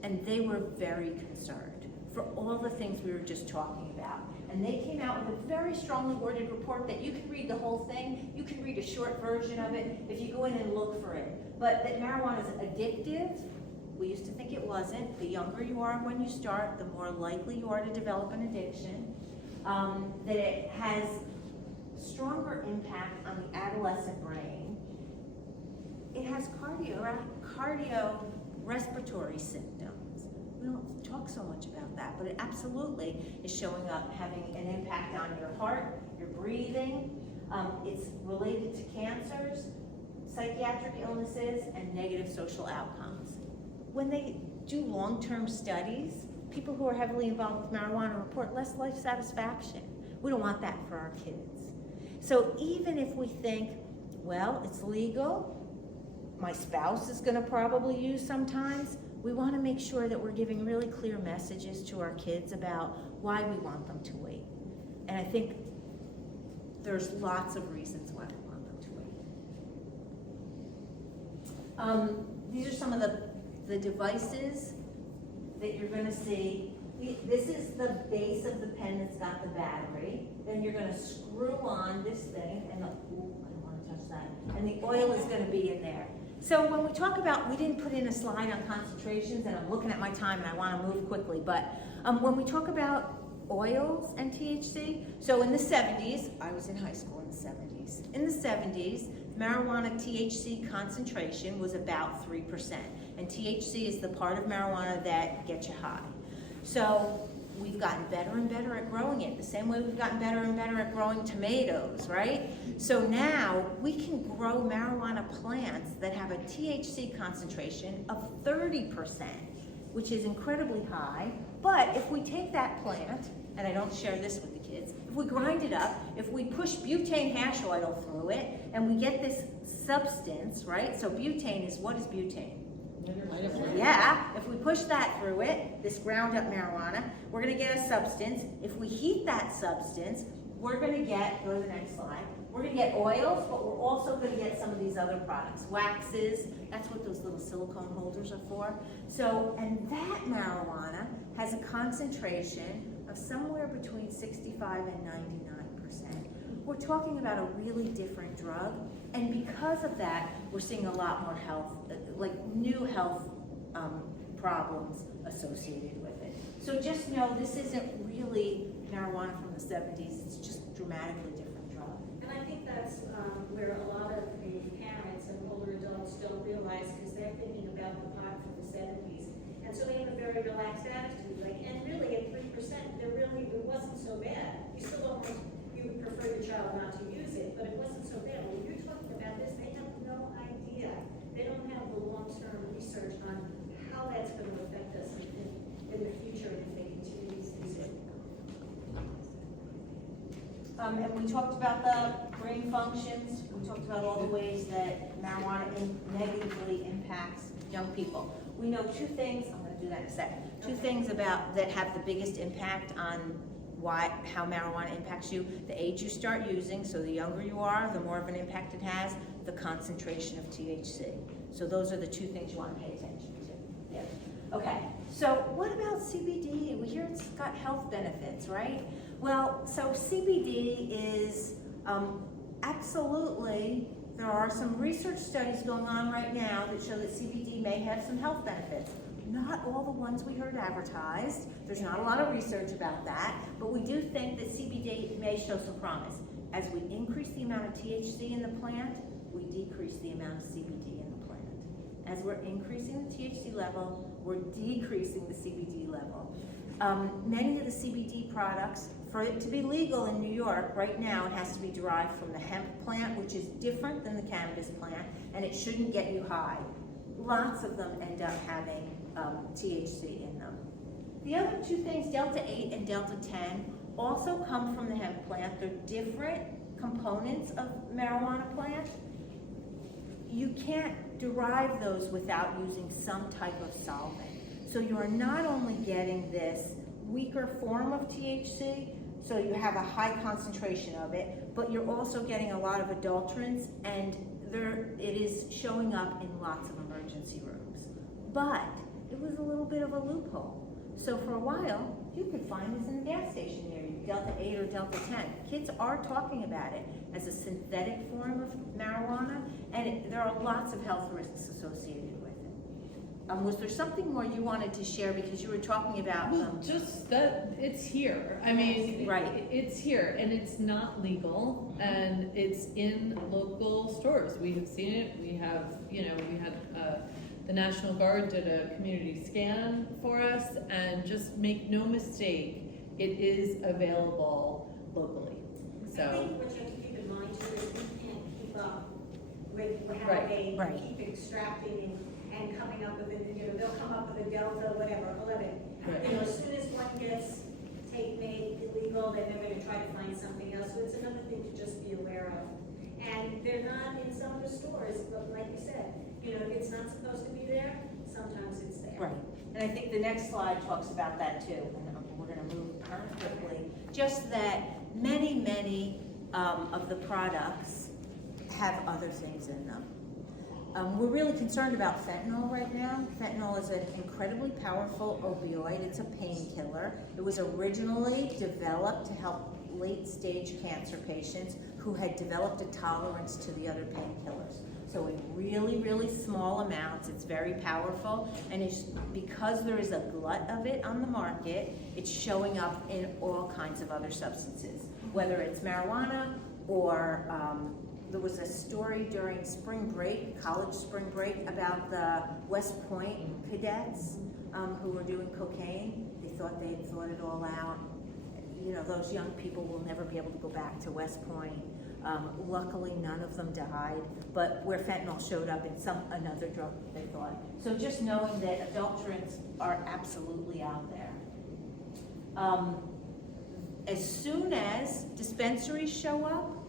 And they were very concerned for all the things we were just talking about. And they came out with a very strongly worded report that you can read the whole thing, you can read a short version of it if you go in and look for it. But that marijuana is addictive, we used to think it wasn't. The younger you are when you start, the more likely you are to develop an addiction. That it has stronger impact on the adolescent brain. It has cardiorespiratory symptoms. We don't talk so much about that, but it absolutely is showing up, having an impact on your heart, your breathing. It's related to cancers, psychiatric illnesses, and negative social outcomes. When they do long-term studies, people who are heavily involved with marijuana report less life satisfaction. We don't want that for our kids. So even if we think, well, it's legal, my spouse is going to probably use sometimes, we want to make sure that we're giving really clear messages to our kids about why we want them to wait. And I think there's lots of reasons why we want them to wait. These are some of the devices that you're going to see. This is the base of the pen that's got the battery. Then you're going to screw on this thing, and I don't want to touch that. And the oil is going to be in there. So when we talk about, we didn't put in a slide on concentrations, and I'm looking at my time and I want to move quickly, but when we talk about oils and THC, so in the 70s, I was in high school in the 70s. In the 70s, marijuana THC concentration was about 3%, and THC is the part of marijuana that gets you high. So we've gotten better and better at growing it, the same way we've gotten better and better at growing tomatoes, right? So now we can grow marijuana plants that have a THC concentration of 30%, which is incredibly high. But if we take that plant, and I don't share this with the kids, if we grind it up, if we push butane hash oil through it, and we get this substance, right? So butane is, what is butane? Yeah, if we push that through it, this ground up marijuana, we're gonna get a substance. If we heat that substance, we're gonna get, go to the next slide, we're gonna get oils, but we're also gonna get some of these other products, waxes, that's what those little silicone holders are for. So, and that marijuana has a concentration of somewhere between 65 and 99%. We're talking about a really different drug, and because of that, we're seeing a lot more health, like new health problems associated with it. So just know this isn't really marijuana from the 70s, it's just a dramatically different drug. And I think that's where a lot of the parents and older adults don't realize, because they're thinking about the pot from the 70s. And so they have a very relaxed attitude, like, and really at 3%, it wasn't so bad. You still don't, you would prefer your child not to use it, but it wasn't so bad. When you're talking about this, they have no idea. They don't have the long-term research on how that's going to affect us in the future if they continue to use it. And we talked about the brain functions. We talked about all the ways that marijuana negatively impacts young people. We know two things, I'm going to do that in a second, two things about that have the biggest impact on how marijuana impacts you. The age you start using, so the younger you are, the more of an impact it has, the concentration of THC. So those are the two things you want to pay attention to. Yeah. Okay, so what about CBD? We hear it's got health benefits, right? Well, so CBD is absolutely, there are some research studies going on right now that show that CBD may have some health benefits. Not all the ones we heard advertised. There's not a lot of research about that, but we do think that CBD may show some promise. As we increase the amount of THC in the plant, we decrease the amount of CBD in the plant. As we're increasing the THC level, we're decreasing the CBD level. Many of the CBD products, for it to be legal in New York, right now, it has to be derived from the hemp plant, which is different than the cannabis plant, and it shouldn't get you high. Lots of them end up having THC in them. The other two things, Delta 8 and Delta 10, also come from the hemp plant. They're different components of marijuana plant. You can't derive those without using some type of solvent. So you are not only getting this weaker form of THC, so you have a high concentration of it, but you're also getting a lot of adulterants, and it is showing up in lots of emergency rooms. But it was a little bit of a loophole. So for a while, you could find this in the gas station near you, Delta 8 or Delta 10. Kids are talking about it as a synthetic form of marijuana, and there are lots of health risks associated with it. Was there something more you wanted to share, because you were talking about? Well, just that it's here. I mean, right. It's here, and it's not legal, and it's in local stores. We have seen it. We have, we had the National Guard did a community scan for us, and just make no mistake, it is available locally. I So, think what you have to keep in mind too is we can't keep up with how Right, they right. keep extracting and coming up with it, they'll come up with a delta, whatever, 11. Right. As soon as one gets made illegal, then they're gonna try to find something else. So it's another thing to just be aware of. And they're not in some of the stores, but like you said, if it's not supposed to be there, sometimes it's there. Right, and I think the next slide talks about that too, and we're gonna move quickly. Just that many of the products have other things in them. We're really concerned about fentanyl right now. Fentanyl is an incredibly powerful opioid. It's a painkiller. It was originally developed to help late-stage cancer patients who had developed a tolerance to the other painkillers. So in really small amounts, it's very powerful, and it's because there is a glut of it on the market, it's showing up in all kinds of other substances, whether it's marijuana or there was a story during spring break, college spring break, about the West Point cadets who were doing cocaine. They thought they had thought it all out. Those young people will never be able to go back to West Point. Luckily, none of them died, but where fentanyl showed up in another drug they thought. So just knowing that adulterants are absolutely out there. As soon as dispensaries show up,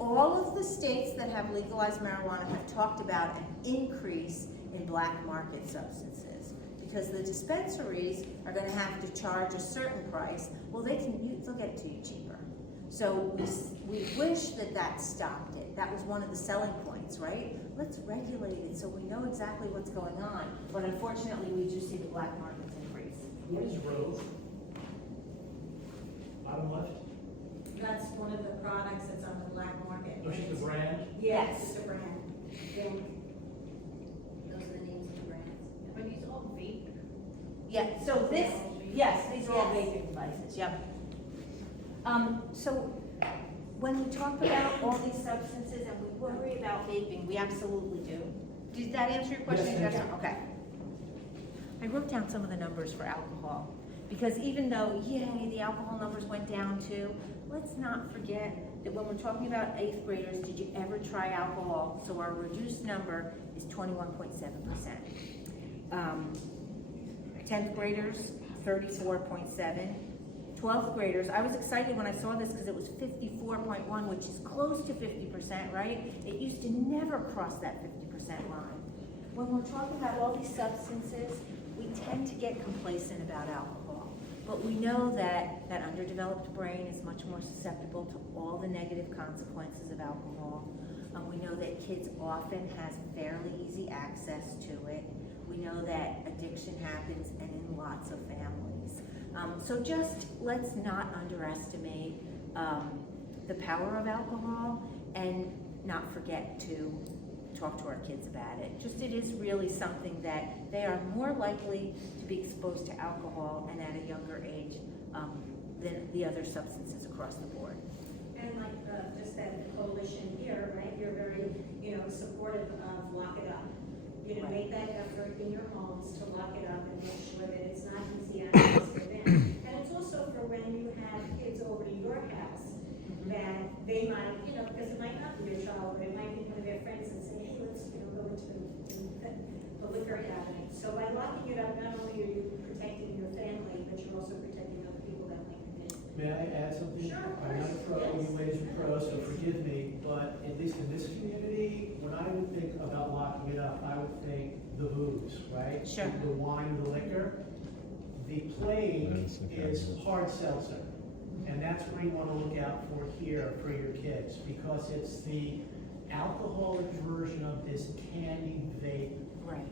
all of the states that have legalized marijuana have talked about an increase in black market substances, because the dispensaries are going to have to charge a certain price. Well, they'll get it to you cheaper. So we wish that stopped it. That was one of the selling points, right? Let's regulate it so we know exactly what's going on. But unfortunately, we just see the black markets increase. What is Rose? Bottom left? That's one of the products that's on the black market. Oh, she's the brand? Yes, it's a brand. Think. Those are the names of the brands. Are these all vape? Yeah, so these are all vaping devices, yep. So when we talk about all these substances and we worry about vaping, we absolutely do. Did that answer your question? Yes, Jessica? Okay. I wrote down some of the numbers for alcohol, because even though, yay, the alcohol numbers went down too, let's not forget that when we're talking about 8th graders, did you ever try alcohol? So our reduced number is 21.7%. 10th graders, 34.7. 12th graders, I was excited when I saw this because it was 54.1, which is close to 50%, right? It used to never cross that 50% line. When we're talking about all these substances, we tend to get complacent about alcohol. But we know that that underdeveloped brain is much more susceptible to all the negative consequences of alcohol. We know that kids often have fairly easy access to it. We know that addiction happens and in lots of families. So just let's not underestimate the power of alcohol and not forget to talk to our kids about it. Just it is really something that they are more likely to be exposed to alcohol and at a younger age than the other substances across the board. And like, just that coalition here, right, you're very, supportive of lock it up. Right. Make that effort in your homes to lock it up and make sure that it's not easy access for them. And it's also for when you have kids over to your house, that they might, because it might not be your child, but it might be one of their friends and say, hey, let's, go into the liquor cabinet. So by locking it up, not only are you protecting your family, but you're also protecting other people that might come in. May I add something? Sure, of I'm not a pro, course. you ladies are pros, so forgive me, but at least in this community, when I would think about locking it up, I would think the booze, right? Sure. The wine, the liquor. The plague Yes, okay. is hard seltzer. And that's where you want to look out for here for your kids, because it's the alcoholic version of this candy vape Right.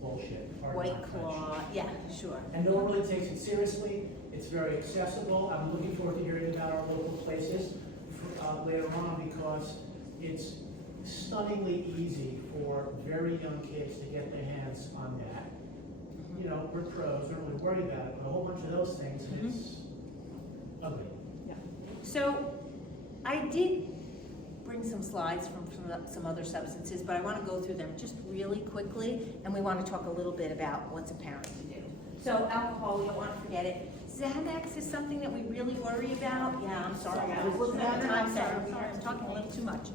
bullshit. Hard White not touch. Claw, yeah, sure. And no one really takes it seriously. It's very accessible. I'm looking forward to hearing about our local places later on, because it's stunningly easy for very young kids to get their hands on that. We're pros, don't really worry about it, but a whole bunch of those things, and it's ugly. So I did bring some slides from some other substances, but I want to go through them just really quickly, and we want to talk a little bit about what's a parent to do. So alcohol, we don't want to forget it. Xanax is something that we really worry about. Yeah, I'm sorry, I was looking at time, sorry, I'm talking a little too much.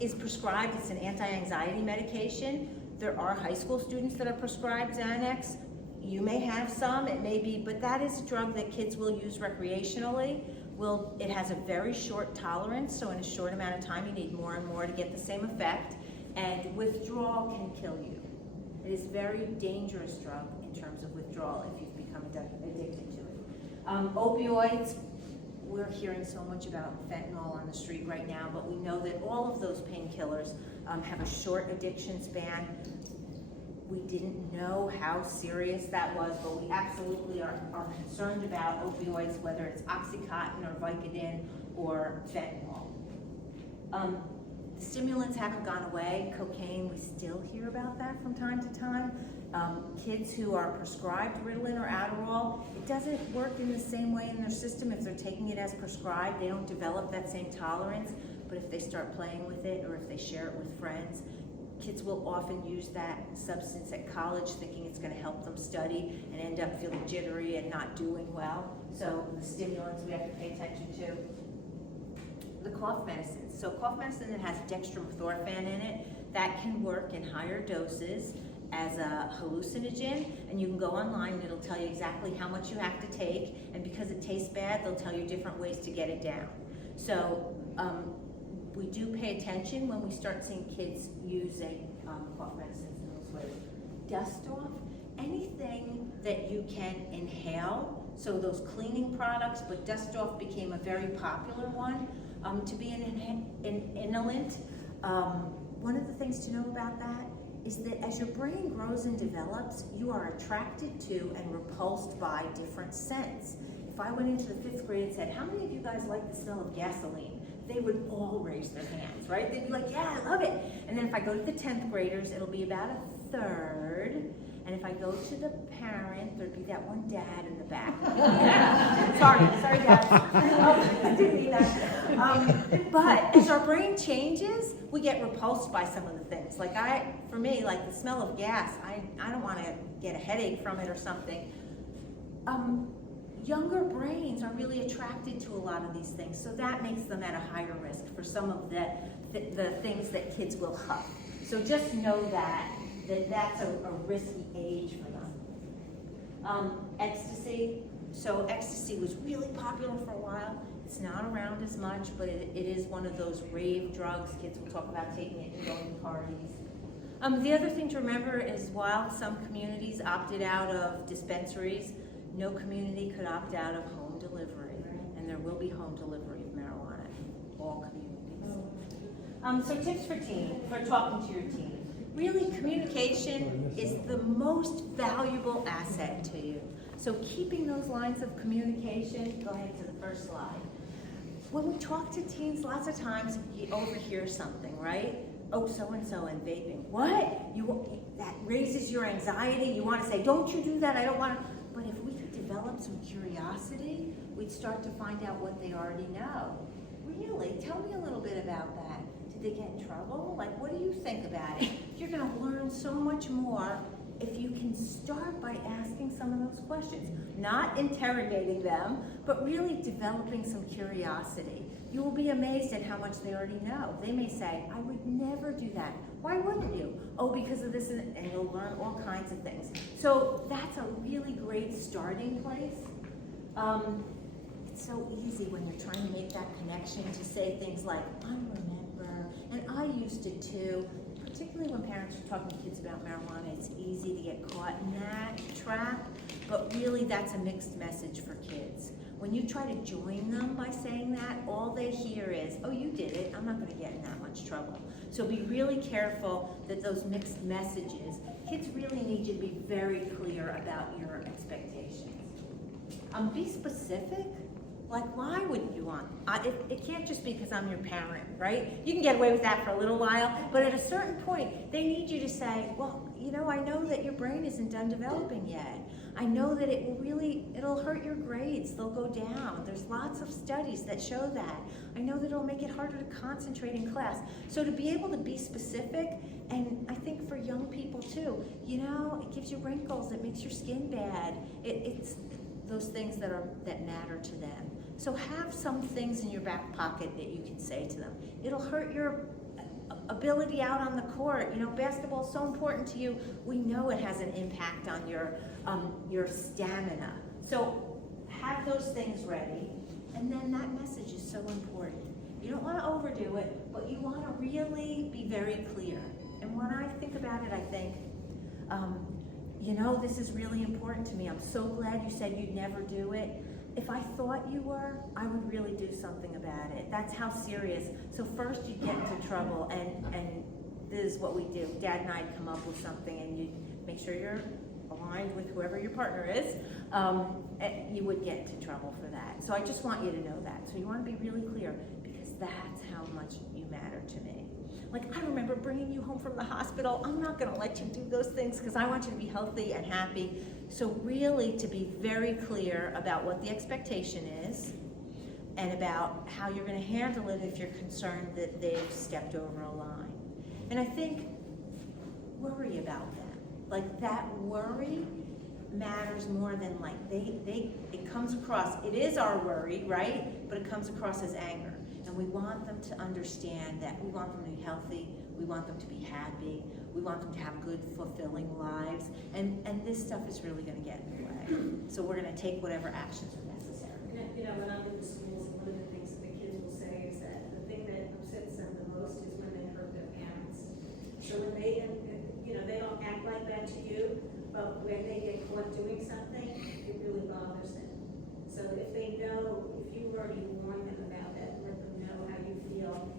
Is prescribed, it's an anti-anxiety medication. There are high school students that are prescribed Xanax. You may have some, it may be, but that is a drug that kids will use recreationally. It has a very short tolerance, so in a short amount of time you need more and more to get the same effect, and withdrawal can kill you. It is a very dangerous drug in terms of withdrawal if you've become addicted to it. Opioids, we're hearing so much about fentanyl on the street right now, but we know that all of those painkillers have a short addiction span. We didn't know how serious that was, but we absolutely are concerned about opioids, whether it's Oxycontin or Vicodin or fentanyl. The stimulants haven't gone away. Cocaine, we still hear about that from time to time. Kids who are prescribed Ritalin or Adderall, it doesn't work in the same way in their system if they're taking it as prescribed. They don't develop that same tolerance, but if they start playing with it or if they share it with friends, kids will often use that substance at college thinking it's going to help them study and end up feeling jittery and not doing well. So the stimulants we have to pay attention to. The cough medicines. So cough medicine that has dextromethorphan in it, that can work in higher doses as a hallucinogen, and you can go online and it'll tell you exactly how much you have to take, and because it tastes bad, they'll tell you different ways to get it down. So we do pay attention when we start seeing kids using cough medicines in those ways. Dust off, anything that you can inhale, so those cleaning products, but dust off became a very popular one to be an inhalant. One of the things to know about that is that as your brain grows and develops, you are attracted to and repulsed by different scents. If I went into the 5th grade and said, how many of you guys like the smell of gasoline? They would all raise their hands, right? They'd be like, yeah, I love it. And then if I go to the 10th graders, it'll be about a third. And if I go to the parent, there'd be that one dad in the back. sorry, dad. I didn't mean that. But as our brain changes, we get repulsed by some of the things. Like for me, like the smell of gas, I don't want to get a headache from it or something. Younger brains are really attracted to a lot of these things, so that makes them at a higher risk for some of the things that kids will huff. So just know that's a risky age for them. Ecstasy. So ecstasy was really popular for a while. It's not around as much, but it is one of those rave drugs. Kids will talk about taking it and going to parties. The other thing to remember is while some communities opted out of dispensaries, no community could opt out of home delivery, and there will be home delivery of marijuana in all communities. So tips for talking to your teen. Really, communication is the most valuable asset to you. So keeping those lines of communication, go ahead to the first slide. When we talk to teens, lots of times you overhear something, right? Oh, so-and-so and vaping. What? That raises your anxiety. You want to say, don't you do that, I don't want to. But if we could develop some curiosity, we'd start to find out what they already know. Really? Tell me a little bit about that. Did they get in trouble? Like, what do you think about it? You're going to learn so much more if you can start by asking some of those questions. Not interrogating them, but really developing some curiosity. You will be amazed at how much they already know. They may say, I would never do that. Why wouldn't you? Oh, because of this, and you'll learn all kinds of things. So that's a really great starting place. It's so easy when you're trying to make that connection to say things like, I remember, and I used it too. Particularly when parents are talking to kids about marijuana, it's easy to get caught in that trap, but really that's a mixed message for kids. When you try to join them by saying that, all they hear is, oh, you did it, I'm not gonna get in that much trouble. So be really careful that those mixed messages, kids really need you to be very clear about your expectations. Be specific. Like, why wouldn't you want? It can't just be because I'm your parent, right? You can get away with that for a little while, but at a certain point, they need you to say, well, you know, I know that your brain isn't done developing yet. I know that it'll hurt your grades. They'll go down. There's lots of studies that show that. I know that it'll make it harder to concentrate in class. So to be able to be specific, and I think for young people too, you know, it gives you wrinkles, it makes your skin bad. It's those things that matter to them. So have some things in your back pocket that you can say to them. It'll hurt your ability out on the court. You know, basketball is so important to you. We know it has an impact on your stamina. So have those things ready, and then that message is so important. You don't want to overdo it, but you want to really be very clear. And when I think about it, I think, you know, this is really important to me. I'm so glad you said you'd never do it. If I thought you were, I would really do something about it. That's how serious. So first you'd get into trouble, and this is what we do. Dad and I'd come up with something, and you'd make sure you're aligned with whoever your partner is. You would get into trouble for that. So I just want you to know that. So you want to be really clear, because that's how much you matter to me. Like, I remember bringing you home from the hospital. I'm not going to let you do those things because I want you to be healthy and happy. So really to be very clear about what the expectation is and about how you're going to handle it if you're concerned that they've stepped over a line. And I think worry about them. Like, that worry matters more than, like, it comes across, it is our worry, right? But it comes across as anger. And we want them to understand that we want them to be healthy, we want them to be happy, we want them to have good, fulfilling lives, and this stuff is really going to get in the way. So we're going to take whatever actions are necessary. You know, when I'm in the schools, one of the things that the kids will say is that the thing that upsets them the most is when they hurt their parents. So when they, you know, they don't act like that to you, but when they get caught doing something, it really bothers them. So if they know, if you already warn them about that, let them know how you feel,